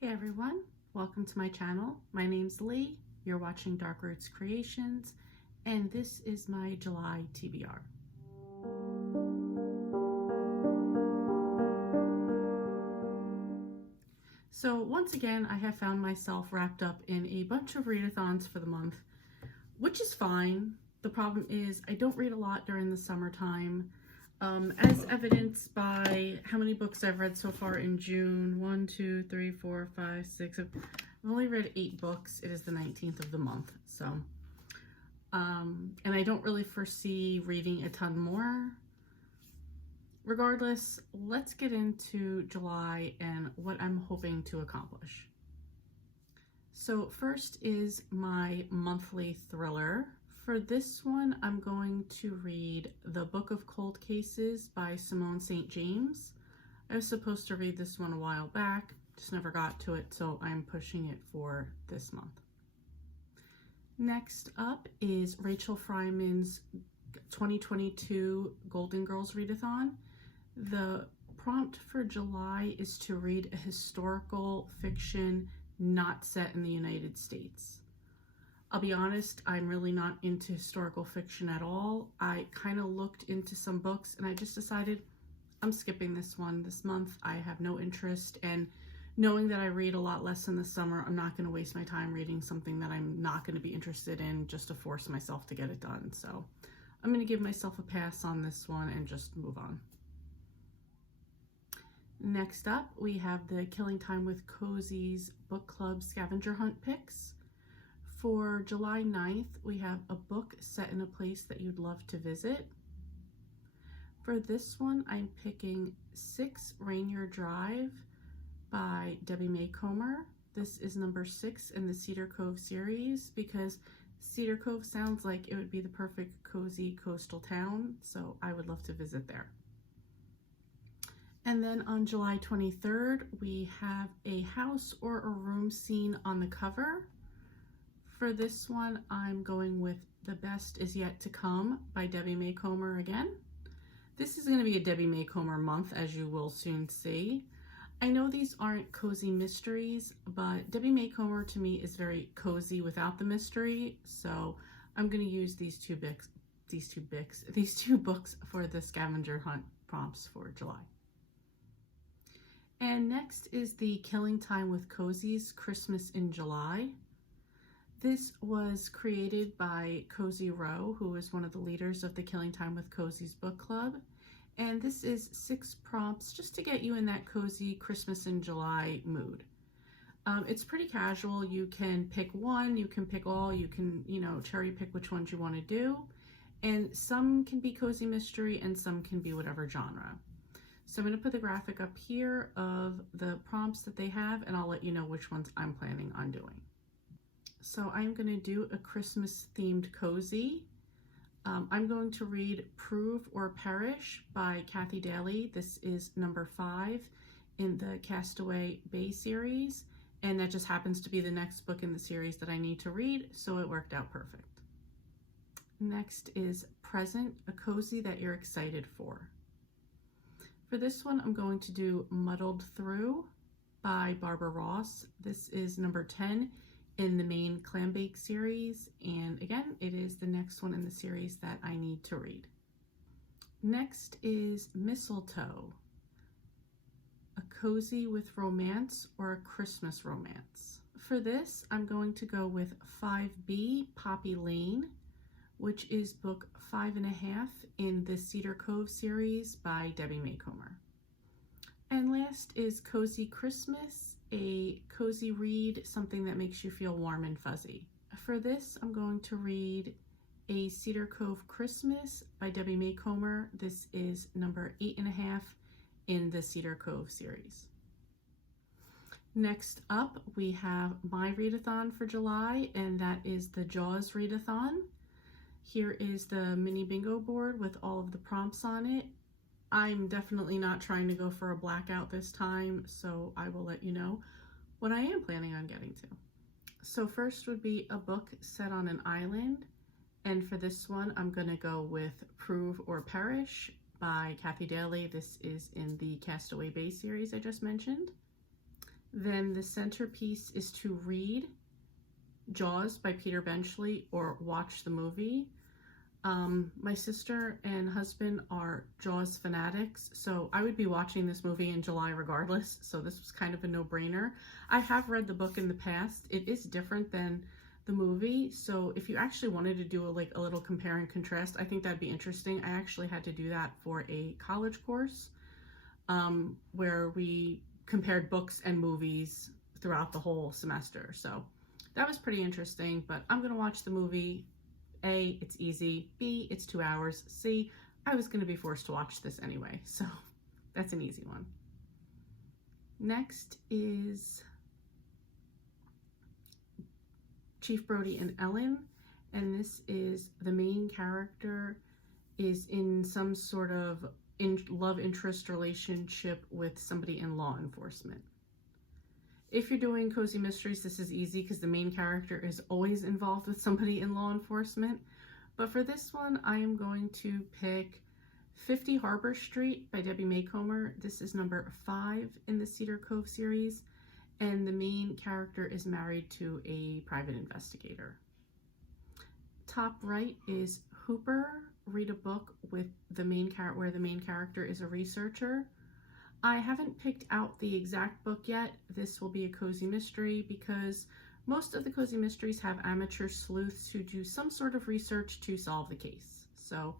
Hey everyone, welcome to my channel. My name's Lee, you're watching Dark Roots Creations, and this is my July TBR. So once again, I have found myself wrapped up in a bunch of readathons for the month, which is fine. The problem is I don't read a lot during the summertime, as evidenced by how many books I've read so far in June. 1, 2, 3, 4, 5, 6. I've only read 8 books. It is the 19th of the month, so and I don't really foresee reading a ton more. Regardless, let's get into July and what I'm hoping to accomplish. So first is my monthly thriller. For this one, I'm going to read The Book of Cold Cases by Simone St. James. I was supposed to read this one a while back, just never got to it, so I'm pushing it for this month. Next up is Rachel Fryman's 2022 Golden Girls Readathon. The prompt for July is to read a historical fiction not set in the United States. I'll be honest, I'm really not into historical fiction at all. I kind of looked into some books and I just decided I'm skipping this one this month. I have no interest, and knowing that I read a lot less in the summer, I'm not going to waste my time reading something that I'm not going to be interested in just to force myself to get it done. So I'm going to give myself a pass on this one and just move on. Next up, we have the Killing Time with Cozy's Book Club Scavenger Hunt picks. For July 9th, we have a book set in a place that you'd love to visit. For this one, I'm picking 6 Rainier Drive by Debbie May Comer. This is number 6 in the Cedar Cove series because Cedar Cove sounds like it would be the perfect cozy coastal town, so I would love to visit there. And then on July 23rd, we have a house or a room scene on the cover. For this one, I'm going with The Best Is Yet to Come by Debbie May Comer again. This is going to be a Debbie May Comer month, as you will soon see. I know these aren't cozy mysteries, but Debbie May Comer to me is very cozy without the mystery, so I'm going to use these two books for the scavenger hunt prompts for July. And next is the Killing Time with Cozy's Christmas in July. This was created by Cozy Rowe, who is one of the leaders of the Killing Time with Cozy's book club. And this is 6 prompts just to get you in that cozy Christmas in July mood. It's pretty casual. You can pick one, you can pick all, you can, cherry pick which ones you want to do. And some can be cozy mystery and some can be whatever genre. So I'm going to put the graphic up here of the prompts that they have, and I'll let you know which ones I'm planning on doing. So I'm going to do a Christmas themed cozy. I'm going to read Prove or Perish by Kathy Daly. This is number 5 in the Castaway Bay series, and that just happens to be the next book in the series that I need to read, so it worked out perfect. Next is Present, a cozy that you're excited for. For this one, I'm going to do Muddled Through by Barbara Ross. This is number 10 in the main Clam Bake series, and again, it is the next one in the series that I need to read. Next is Mistletoe, a cozy with romance or a Christmas romance. For this, I'm going to go with 5B Poppy Lane, which is book 5.5 in the Cedar Cove series by Debbie May Comer. And last is Cozy Christmas, a cozy read, something that makes you feel warm and fuzzy. For this, I'm going to read A Cedar Cove Christmas by Debbie May Comer. This is number 8.5 in the Cedar Cove series. Next up, we have my readathon for July, and that is the Jaws Readathon. Here is the mini bingo board with all of the prompts on it. I'm definitely not trying to go for a blackout this time, so I will let you know what I am planning on getting to. So first would be a book set on an island, and for this one I'm going to go with Prove or Perish by Kathy Daly. This is in the Castaway Bay series I just mentioned. Then the centerpiece is to read Jaws by Peter Benchley or watch the movie. My sister and husband are Jaws fanatics, so I would be watching this movie in July regardless, so this was kind of a no-brainer. I have read the book in the past. It is different than the movie, so if you actually wanted to do a little compare and contrast, I think that'd be interesting. I actually had to do that for a college course where we compared books and movies throughout the whole semester, so that was pretty interesting. But I'm gonna watch the movie. A, it's easy. B, it's 2 hours. C, I was going to be forced to watch this anyway, so that's an easy one. Next is Chief Brody and Ellen, and this is the main character is in some sort of love interest relationship with somebody in law enforcement. If you're doing cozy mysteries, this is easy because the main character is always involved with somebody in law enforcement. But for this one, I am going to pick 50 Harbor Street by Debbie Maycomer. This is number 5 in the Cedar Cove series, and the main character is married to a private investigator. Top right is Hooper. Read a book with the main where the main character is a researcher. I haven't picked out the exact book yet. This will be a cozy mystery because most of the cozy mysteries have amateur sleuths who do some sort of research to solve the case. So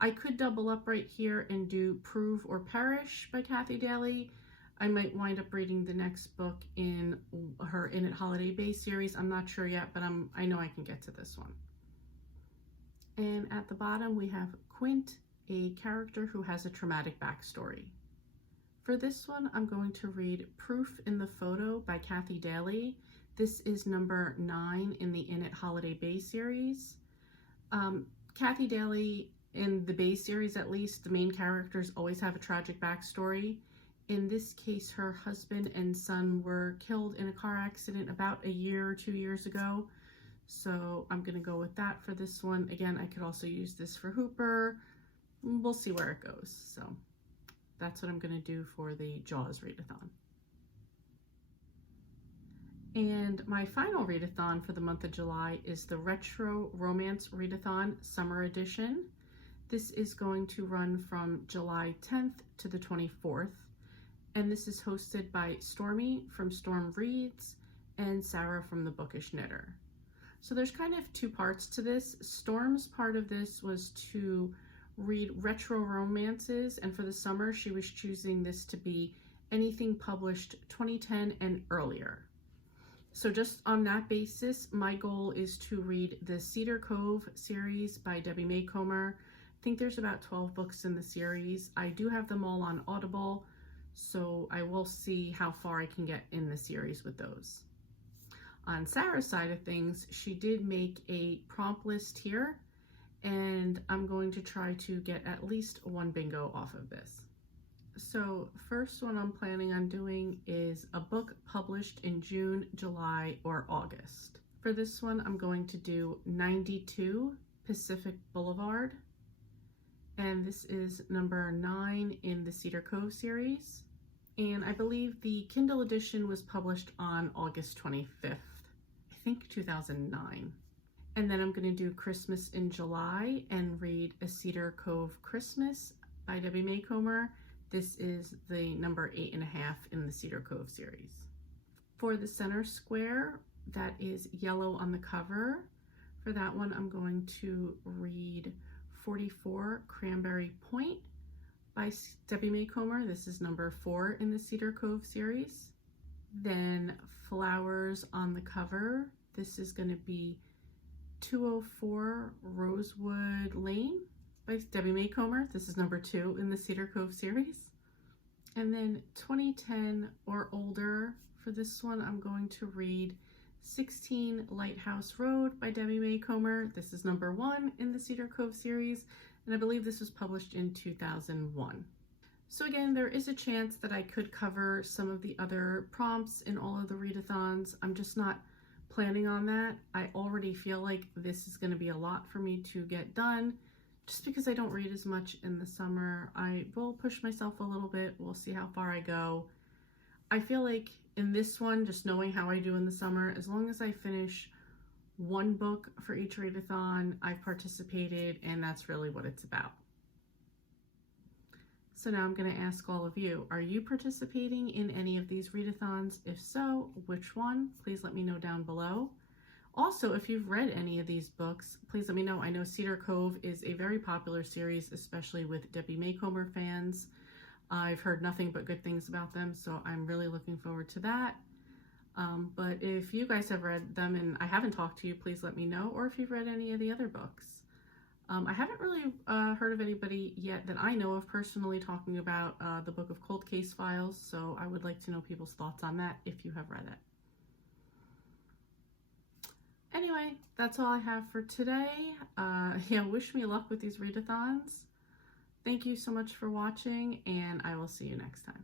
I could double up right here and do Prove or Perish by Kathy Daly. I might wind up reading the next book in her In It Holiday Bay series. I'm not sure yet, but I know I can get to this one. And at the bottom we have Quint, a character who has a traumatic backstory. For this one, I'm going to read Proof in the Photo by Kathy Daly. This is number 9 in the In It Holiday Bay series. Kathy Daly, in the Bay series at least, the main characters always have a tragic backstory. In this case, her husband and son were killed in a car accident about a year or 2 years ago. So I'm going to go with that for this one. Again, I could also use this for Hooper. We'll see where it goes. So that's what I'm going to do for the Jaws Readathon. And my final Readathon for the month of July is the Retro Romance Readathon Summer Edition. This is going to run from July 10th to the 24th. And this is hosted by Stormy from Storm Reads and Sarah from The Bookish Knitter. So there's kind of 2 parts to this. Storm's part of this was to read retro romances, and for the summer she was choosing this to be anything published 2010 and earlier. So just on that basis, my goal is to read the Cedar Cove series by Debbie Maycomer. I think there's about 12 books in the series. I do have them all on Audible, so I will see how far I can get in the series with those. On Sarah's side of things, she did make a prompt list here, and I'm going to try to get at least 1 bingo off of this. So first one I'm planning on doing is a book published in June, July, or August. For this one, I'm going to do 92 Pacific Boulevard, and this is number 9 in the Cedar Cove series. And I believe the Kindle edition was published on August 25th, I think 2009. And then I'm going to do Christmas in July and read A Cedar Cove Christmas by Debbie Maycomer. This is the number 8.5 in the Cedar Cove series. For the center square, that is yellow on the cover. For that one, I'm going to read 44 Cranberry Point by Debbie Maycomer. This is number 4 in the Cedar Cove series. Then Flowers on the cover. This is going to be 204 Rosewood Lane by Debbie Maycomer. This is number 2 in the Cedar Cove series. And then 2010 or older, for this one I'm going to read 16 Lighthouse Road by Debbie Maycomer. This is number 1 in the Cedar Cove series, and I believe this was published in 2001. So again, there is a chance that I could cover some of the other prompts in all of the readathons. I'm just not planning on that. I already feel like this is going to be a lot for me to get done just because I don't read as much in the summer. I will push myself a little bit. We'll see how far I go. I feel like in this one, just knowing how I do in the summer, as long as I finish one book for each readathon, I've participated, and that's really what it's about. So now I'm going to ask all of you, are you participating in any of these readathons? If so, which one? Please let me know down below. Also, if you've read any of these books, please let me know. I know Cedar Cove is a very popular series, especially with Debbie Maycomer fans. I've heard nothing but good things about them, so I'm really looking forward to that. But if you guys have read them and I haven't talked to you, please let me know, or if you've read any of the other books. I haven't really heard of anybody yet that I know of personally talking about the book of Cold Case Files, so I would like to know people's thoughts on that if you have read it. Anyway, that's all I have for today. Yeah, wish me luck with these readathons. Thank you so much for watching, and I will see you next time.